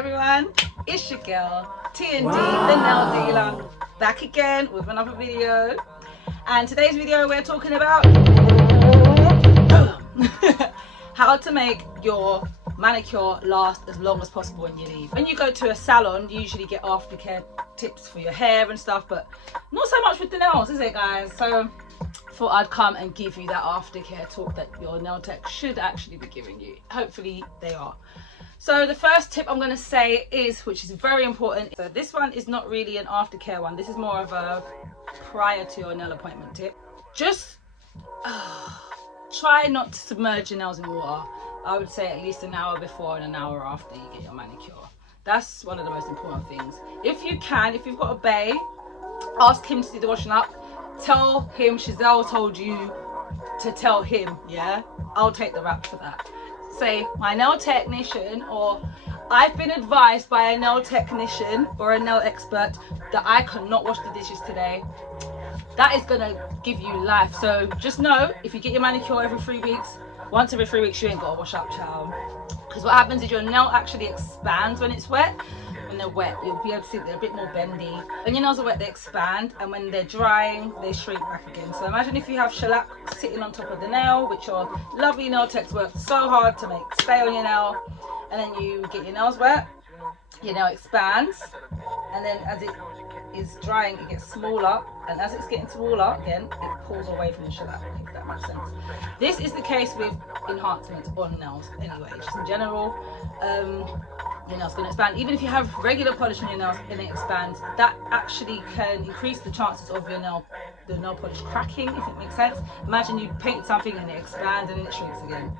everyone, it's your girl T&D, the nail dealer, back again with another video. And today's video we're talking about how to make your manicure last as long as possible when you leave. When you go to a salon, you usually get aftercare tips for your hair and stuff, but not so much with the nails, is it, guys? So thought I'd come and give you that aftercare talk that your nail tech should actually be giving you. Hopefully they are. So the first tip I'm going to say is, which is very important, so this one is not really an aftercare one, this is more of a prior to your nail appointment tip. Just try not to submerge your nails in water. I would say at least an hour before and an hour after you get your manicure. That's one of the most important things. If you can, if you've got a bae, ask him to do the washing up. Tell him Giselle told you to tell him, yeah? I'll take the rap for that. Say, my nail technician, or I've been advised by a nail technician or a nail expert that I cannot wash the dishes today. That is gonna give you life. So just know, if you get your manicure every 3 weeks, once every 3 weeks you ain't gotta wash up, child. Because what happens is your nail actually expands when it's wet. When they're wet, you'll be able to see they're a bit more bendy. When your nails are wet, they expand, and when they're drying, they shrink back again. So imagine if you have shellac sitting on top of the nail, which your lovely nail techs work so hard to make stay on your nail, and then you get your nails wet, your nail expands, and then as it is drying, it gets smaller, and as it's getting smaller again, it pulls away from the shellac, if that makes sense. This is the case with enhancements on nails anyway, just in general. Your nails going to expand. Even if you have regular polish on your nails and it expands, that actually can increase the chances of the nail polish cracking, if it makes sense. Imagine you paint something and it expands and then it shrinks again.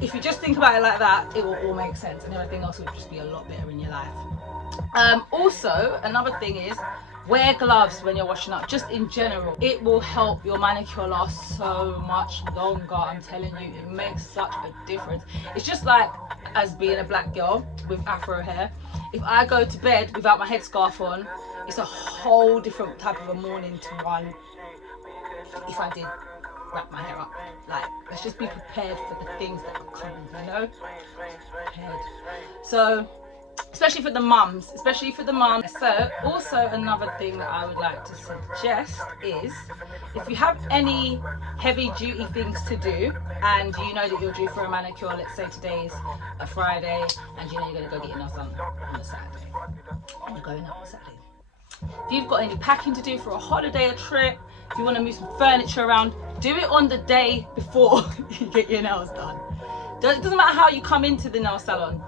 If you just think about it like that, it will all make sense and everything else will just be a lot better in your life. Also, another thing is, wear gloves when you're washing up, just in general. It will help your manicure last so much longer. I'm telling you, it makes such a difference. It's just like as being a black girl with afro hair. If I go to bed without my headscarf on, it's a whole different type of a morning to one if I did wrap my hair up. Like, let's just be prepared for the things that are coming, you know? Prepared. So especially for the mums. So also another thing that I would like to suggest is, if you have any heavy duty things to do and you know that you're due for a manicure, let's say today's a Friday and you know you're going to go get your nails done on a Saturday and you're going out on Saturday. If you've got any packing to do for a holiday, a trip, if you want to move some furniture around, do it on the day before you get your nails done. It doesn't matter how you come into the nail salon.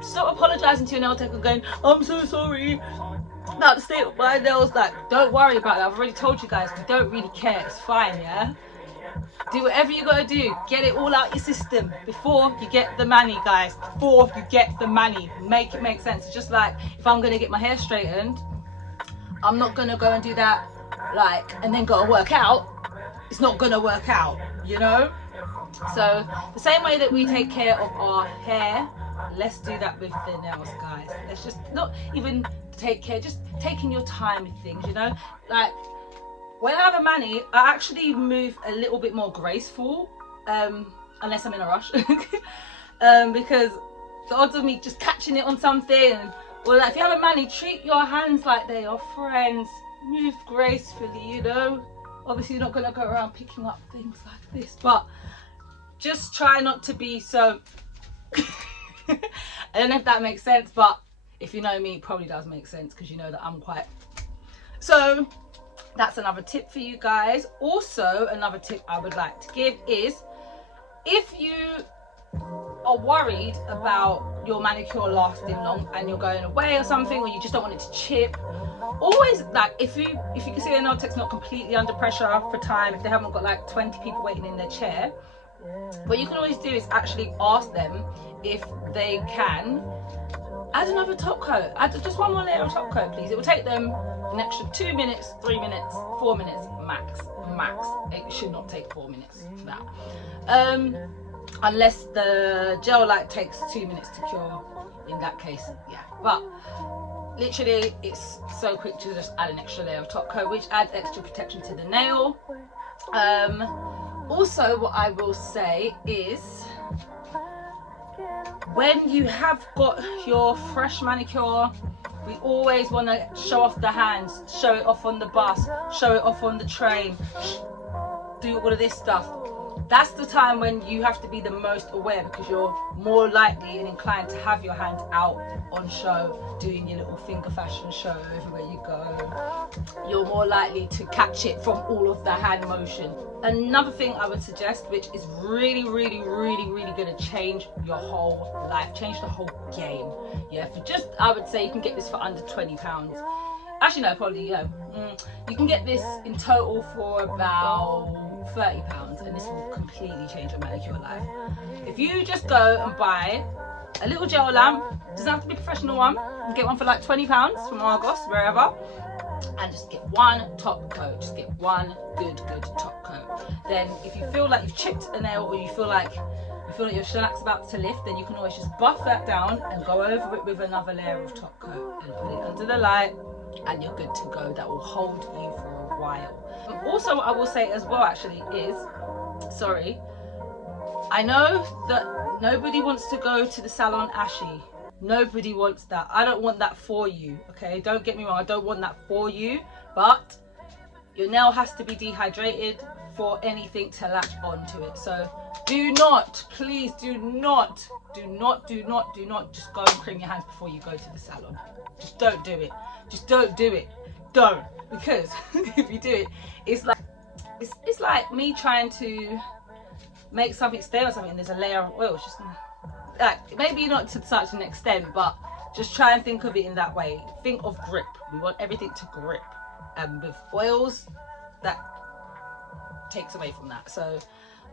Stop apologising to your nail tech and going, I'm so sorry about the state of my nails. Like, don't worry about that. I've already told you guys, we don't really care. It's fine, yeah? Do whatever you gotta do. Get it all out your system before you get the mani, guys. Before you get the mani. Make it make sense. It's just like, if I'm gonna get my hair straightened, I'm not gonna go and do that, like, and then go and work out. It's not gonna work out, you know? So the same way that we take care of our hair, let's do that with the nails, guys. Let's just not even take care, just taking your time with things, you know? Like, when I have a mani, I actually move a little bit more graceful, unless I'm in a rush. Because the odds of me just catching it on something, or like, if you have a mani, treat your hands like they are friends. Move gracefully, you know? Obviously you're not gonna go around picking up things like this, but just try not to be so I don't know if that makes sense, but if you know me, it probably does make sense, because you know that I'm quite. So that's another tip for you guys. Also, another tip I would like to give is, if you are worried about your manicure lasting long and you're going away or something, or you just don't want it to chip, always, like, if you can see a nail tech's not completely under pressure for time, if they haven't got like 20 people waiting in their chair, what you can always do is actually ask them if they can add another top coat. Add just one more layer of top coat, please. It will take them an extra 2 minutes, 3 minutes, 4 minutes max. It should not take 4 minutes for that, unless the gel light takes 2 minutes to cure. In that case, yeah, but literally it's so quick to just add an extra layer of top coat, which adds extra protection to the nail. Also, what I will say is, when you have got your fresh manicure, we always want to show off the hands, show it off on the bus, show it off on the train, do all of this stuff. That's the time when you have to be the most aware, because you're more likely and inclined to have your hands out on show, doing your little finger fashion show everywhere you go. You're more likely to catch it from all of the hand motion. Another thing I would suggest, which is really going to change your whole life, change the whole game. Yeah, for just, I would say you can get this for under £20. Actually no, probably, yeah. You can get this in total for about £30, and this will completely change your manicure life. If you just go and buy a little gel lamp, doesn't have to be a professional one, you can get one for like £20 from Argos, wherever, and just get one top coat, just get one good top coat. Then if you feel like you've chipped a nail, or you feel like your shellac's about to lift, then you can always just buff that down and go over it with another layer of top coat and put it under the light, and you're good to go. That will hold you for a while. Also, what I will say as well actually is, sorry, I know that nobody wants to go to the salon ashy. Nobody wants that. I don't want that for you, okay? Don't get me wrong, I don't want that for you, but your nail has to be dehydrated for anything to latch onto it. So do not, please do not just go and cream your hands before you go to the salon. Just don't do it. Just don't do it. Don't. Because if you do it, it's like me trying to make something stay or something, and there's a layer of oil. It's just like, maybe not to such an extent, but just try and think of it in that way. Think of grip. We want everything to grip, and with oils, that takes away from that. So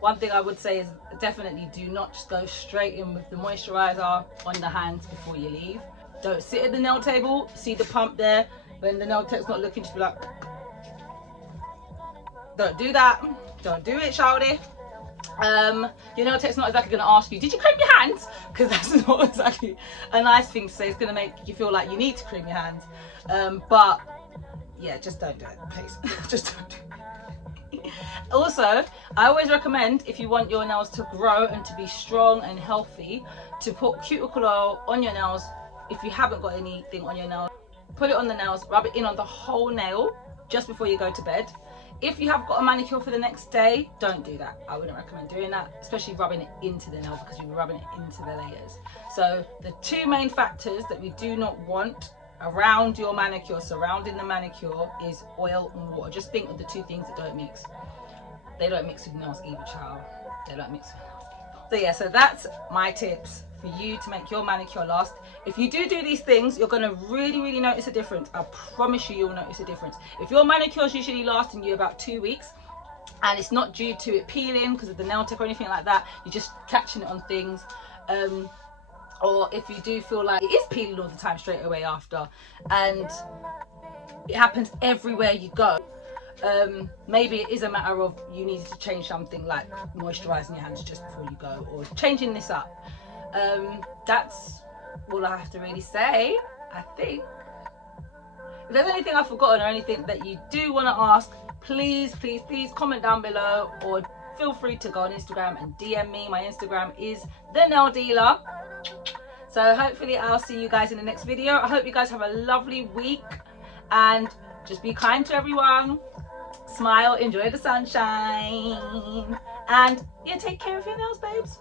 one thing I would say is definitely do not just go straight in with the moisturizer on the hands before you leave. Don't sit at the nail table, see the pump there, when the nail tech's not looking, just be like, don't do that. Don't do it, shawty. Your nail tech's not exactly going to ask you, did you cream your hands? Because that's not exactly a nice thing to say. It's going to make you feel like you need to cream your hands. But yeah, just don't do it, please. Just don't do it. Also, I always recommend, if you want your nails to grow and to be strong and healthy, to put cuticle oil on your nails. If you haven't got anything on your nails, put it on the nails, rub it in on the whole nail just before you go to bed. If you have got a manicure for the next day, don't do that. I wouldn't recommend doing that, especially rubbing it into the nail, because you'll be rubbing it into the layers. So the two main factors that we do not want around your manicure, surrounding the manicure, is oil and water. Just think of the two things that don't mix. They don't mix with nails either, child. They don't mix with nails either. So yeah, so that's my tips for you to make your manicure last. If you do these things, you're going to really notice a difference. I promise you, you'll notice a difference. If your manicure is usually lasting you about 2 weeks, and it's not due to it peeling because of the nail tech or anything like that, you're just catching it on things, or if you do feel like it is peeling all the time straight away after, and it happens everywhere you go, maybe it is a matter of you needed to change something, like moisturising your hands just before you go, or changing this up. That's all I have to really say, I think. If there's anything I've forgotten or anything that you do want to ask, please comment down below, or feel free to go on Instagram and DM me. My Instagram is The Nail Dealer. So hopefully I'll see you guys in the next video. I hope you guys have a lovely week, and just be kind to everyone, smile, enjoy the sunshine, and yeah, take care of your nails, babes.